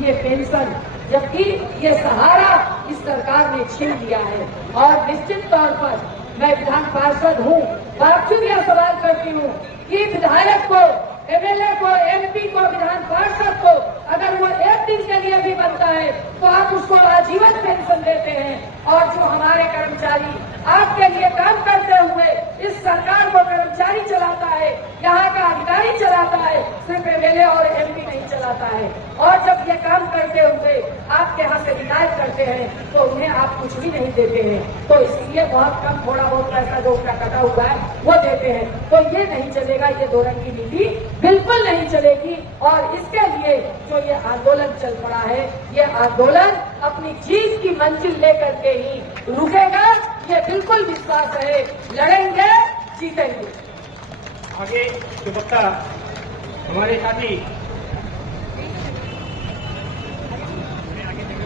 ये पेंशन, जबकि ये सहारा इस सरकार ने छीन लिया है। और निश्चित तौर पर मैं विधान पार्षद हूँ, बावजूद यह सवाल करती हूँ कि विधायक को, एमएलए को, एमपी को, विधान पार्षद को अगर वो एक दिन के लिए भी बनता है तो आप उसको आजीवन पेंशन देते हैं। और जो हमारे कर्मचारी आपके लिए काम करते हुए इस सरकार को कर्मचारी चलाता है, यहाँ का अधिकारी चलाता है, सिर्फ एमएलए और एमपी नहीं चलाता है। और जब ये काम करते हुए आपके यहाँ से रिटायर करते हैं तो उन्हें आप कुछ भी नहीं देते हैं, तो इसलिए बहुत कम, थोड़ा बहुत पैसा जो उसका कटा हुआ है वो देते हैं। तो ये नहीं चलेगा, ये दो रंग की नीति बिल्कुल नहीं चलेगी। और इसके लिए जो ये आंदोलन चल पड़ा है, ये आंदोलन अपनी जीत की मंजिल लेकर के ही रुकेगा, ये बिल्कुल विश्वास है। लड़ेंगे, जीतेंगे। आगे जो वक्ता हमारे साथी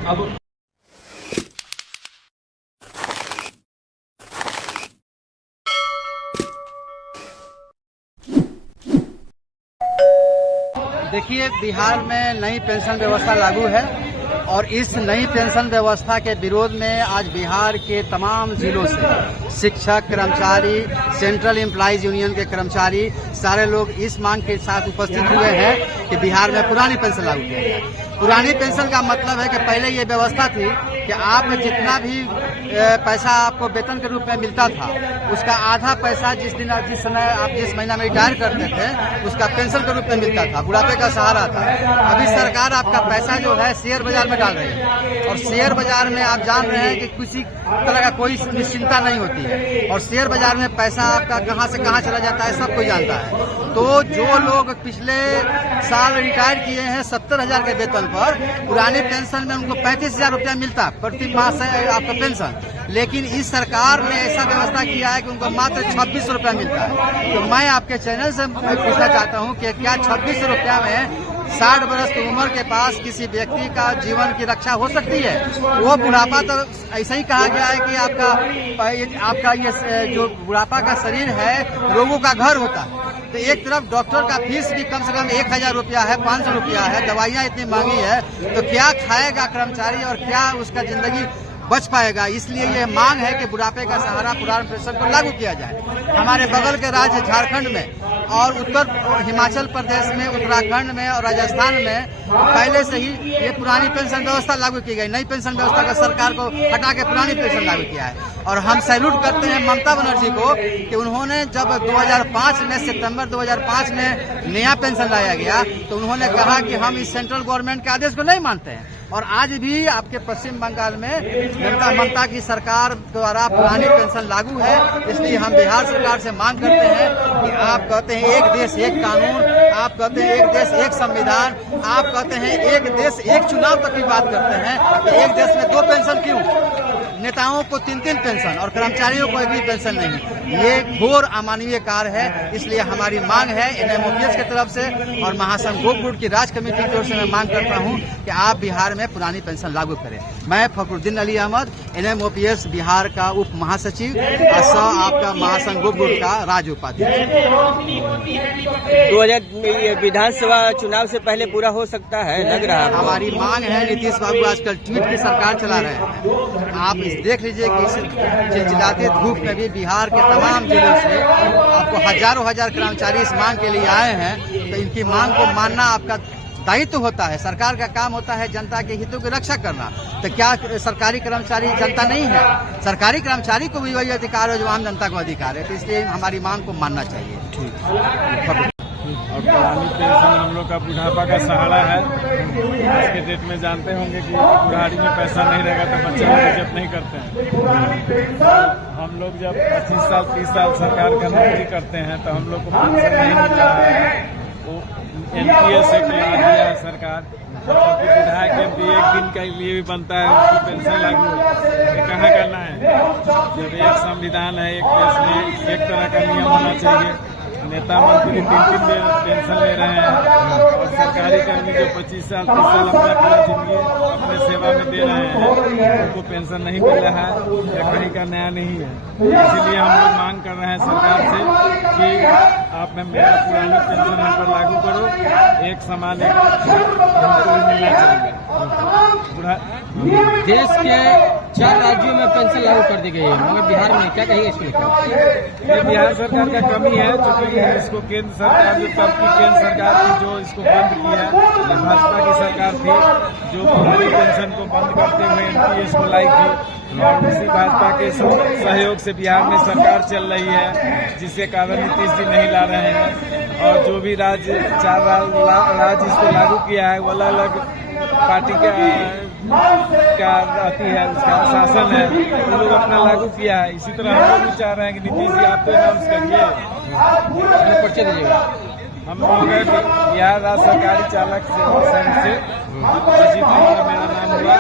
अब देखिए, बिहार में नई पेंशन व्यवस्था लागू है और इस नई पेंशन व्यवस्था के विरोध में आज बिहार के तमाम जिलों से शिक्षक, कर्मचारी, सेंट्रल एम्प्लॉइज यूनियन के कर्मचारी, सारे लोग इस मांग के साथ उपस्थित हुए हैं कि बिहार में पुरानी पेंशन लागू किया जाए। पुरानी पेंशन का मतलब है कि पहले ये व्यवस्था थी कि आप जितना भी पैसा आपको वेतन के रूप में मिलता था, उसका आधा पैसा जिस समय आप जिस महीना में रिटायर करते थे उसका पेंशन के रूप में मिलता था, बुढ़ापे का सहारा था। अभी सरकार आपका पैसा जो है शेयर बाजार में डाल रही है और शेयर बाजार में आप जान रहे हैं कि किसी तरह का कोई निश्चिंता नहीं होती है और शेयर बाजार में पैसा आपका कहां से कहां चला जाता है सब कोई जानता है। तो जो लोग पिछले साल रिटायर किए हैं 70,000 के वेतन पर, पुरानी पेंशन में उनको 35,000 रुपया मिलता प्रति माह से आपका पेंशन, लेकिन इस सरकार ने ऐसा व्यवस्था किया है कि उनको मात्र 26 रुपया मिलता है। तो मैं आपके चैनल से पूछना चाहता हूं कि क्या 26 रुपया में 60 वर्ष की उम्र के पास किसी व्यक्ति का जीवन की रक्षा हो सकती है? वो बुढ़ापा तो ऐसा ही कहा गया है कि आपका ये जो बुढ़ापा का शरीर है रोगों का घर होता है। तो एक तरफ डॉक्टर का फीस भी कम से कम 1,000 रुपया है, 500 रुपया है, दवाइयाँ इतनी महंगी है, तो क्या खाएगा कर्मचारी और क्या उसका जिंदगी बच पाएगा? इसलिए ये मांग है कि बुढ़ापे का सहारा पुरानी पेंशन को लागू किया जाए। हमारे बगल के राज्य झारखंड में और हिमाचल प्रदेश में, उत्तराखंड में और राजस्थान में पहले से ही ये पुरानी पेंशन व्यवस्था लागू की गई। नई पेंशन व्यवस्था का सरकार को हटा के पुरानी पेंशन लागू किया है और हम सैल्यूट करते हैं ममता बनर्जी को कि उन्होंने जब 2005 में, सितंबर 2005 में नया पेंशन लाया गया तो उन्होंने कहा कि हम इस सेंट्रल गवर्नमेंट के आदेश को नहीं मानते हैं। और आज भी आपके पश्चिम बंगाल में ममता की सरकार द्वारा पुरानी पेंशन लागू है। इसलिए हम बिहार सरकार से मांग करते हैं कि आप कहते हैं एक देश एक कानून, आप कहते हैं एक देश एक संविधान, आप कहते हैं एक देश एक चुनाव तक की बात करते हैं, तो एक देश में 2 पेंशन क्यों? नेताओं को 3-3 पेंशन और कर्मचारियों को 1 पेंशन नहीं, ये घोर अमानवीय कार्य है। इसलिए हमारी मांग है NMOPS की तरफ से और महासंघ गोप गुट की राज्य कमेटी की ओर से मैं मांग करता हूं कि आप बिहार में पुरानी पेंशन लागू करें। मैं फखरुद्दीन अली अहमद, NMOPS बिहार का उप महासचिव और आपका महासंघ गोप गुट का राज्य उपाध्यक्ष। 2000 विधानसभा चुनाव से पहले पूरा हो सकता है लग रहा है। हमारी मांग है। नीतीश बाबू आजकल ट्वीट की सरकार चला रहे हैं, आप देख लीजिए कि इस चिलचिलाते धूप में भी बिहार के तमाम जिलों से आपको हजारों कर्मचारी इस मांग के लिए आए हैं। तो इनकी मांग को मानना आपका दायित्व होता है। सरकार का काम होता है जनता के हितों की रक्षा करना। तो क्या सरकारी कर्मचारी जनता नहीं है? सरकारी कर्मचारी को भी वही अधिकार है जो आम जनता को अधिकार है। तो इसलिए हमारी मांग को मानना चाहिए। ठीक। और पुरानी पेंशन हम लोग का बुढ़ापा का सहारा है। आज के डेट में जानते होंगे कि बुढ़ारी में पैसा नहीं रहेगा तो बच्चे लोग इज्जत नहीं करते हैं। हम लोग जब 25 साल 30 साल सरकार का नौकरी करते हैं तो हम लोग को पेंशन नहीं मिल रहा है। वो NPS एक ला दिया है सरकार, विधायक MP एक दिन के लिए भी बनता है, उसकी पेंशन लागू है। कहाँ करना है? जब एक संविधान है, एक देश में एक तरह का नियम होना चाहिए, नेता मंत्री 3-3 पेंशन ले रहे हैं और सरकारी कर्मी जो 25 साल 30 साल अपना पूरा जिंदगी अपने सेवा में दे रहे हैं उनको पेंशन नहीं मिल रहा है। यह कहीं का नया नहीं है, इसीलिए हम लोग मांग कर रहे हैं सरकार से कि आप मेरा पुरानी पेंशन हम पर लागू करो, एक समान हमको मिलना चाहिए। देश के 4 राज्यों में पेंशन लागू कर दी गई है, मगर बिहार में क्या कहेंगे इसको लेकर? ये बिहार सरकार का कमी है, क्योंकि इसको केंद्र सरकार जो तब की केंद्र सरकार थी जो इसको बंद की है, भाजपा की सरकार थी जो पुरानी पेंशन को बंद करते हुए एनपीएस को लाई थी, और उसी भाजपा के सहयोग से बिहार में सरकार चल रही है, जिसके कारण नीतीश जी नहीं ला रहे हैं। और जो भी राज्य 4 राज्य इसको लागू किया है वो अलग अलग पार्टी का रहती है, उसका शासन है, वो लोग अपना लागू किया है। इसी तरह हम लोग भी चाह रहे हैं कि नीतीश जी आप तो अनाउंस करिए, पर्चे दीजिएगा। हम लोग बिहार राज्य सरकारी चालक सेवा संघ से मेरा नाम हुआ।